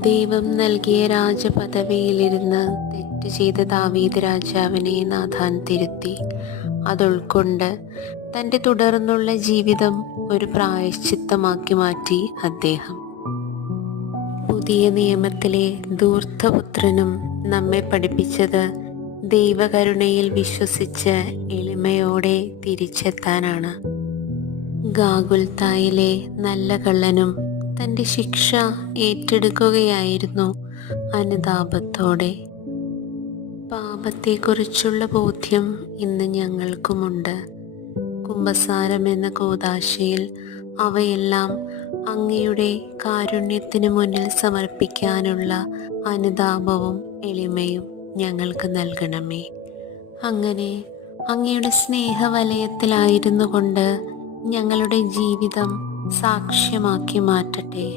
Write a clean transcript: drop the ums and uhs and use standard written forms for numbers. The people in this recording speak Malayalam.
ദൈവം നൽകിയ രാജപദവിയിലിരുന്ന് തെറ്റ് ചെയ്ത ദാവീദ് രാജാവിനെ നാഥാൻ തിരുത്തി. അതുൾക്കൊണ്ട് തൻ്റെ തുടർന്നുള്ള ജീവിതം ഒരു പ്രായശ്ചിത്തമാക്കി മാറ്റി അദ്ദേഹം. പുതിയ നിയമത്തിലെ ധൂർത്തപുത്രനും നമ്മെ പഠിപ്പിച്ചത് ദൈവകരുണയിൽ വിശ്വസിച്ച് എളിമയോടെ തിരിച്ചെത്താനാണ്. ഗാഗുൽത്തായിലെ നല്ല കള്ളനും തൻ്റെ ശിക്ഷ ഏറ്റെടുക്കുകയായിരുന്നു അനുതാപത്തോടെ. പാപത്തെക്കുറിച്ചുള്ള ബോധ്യം ഇന്ന് ഞങ്ങൾക്കുമുണ്ട്. കുമ്പസാരം എന്ന കൂദാശയിൽ അവയെല്ലാം അങ്ങയുടെ കാരുണ്യത്തിന് മുന്നിൽ സമർപ്പിക്കാനുള്ള അനുതാപവും എളിമയും ഞങ്ങൾക്ക് നൽകണമേ. അങ്ങനെ അങ്ങയുടെ സ്നേഹവലയത്തിലായിരുന്നു കൊണ്ട് ഞങ്ങളുടെ ജീവിതം സാക്ഷ്യമാക്കി മാറ്റട്ടെ.